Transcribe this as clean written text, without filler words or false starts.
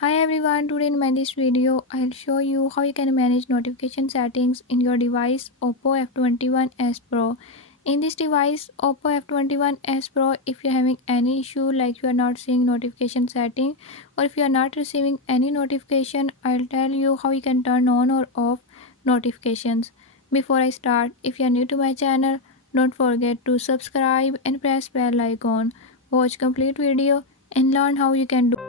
Hi everyone, today in this video I'll show you how you can manage notification settings in your device Oppo F21s Pro. In this device Oppo F21s Pro, if you're having any issue like you are not seeing notification setting or if you are not receiving any notification, I'll tell you how you can turn on or off notifications. Before I start, if you are new to my channel, don't forget to subscribe and press bell icon. Watch complete video and learn how you can do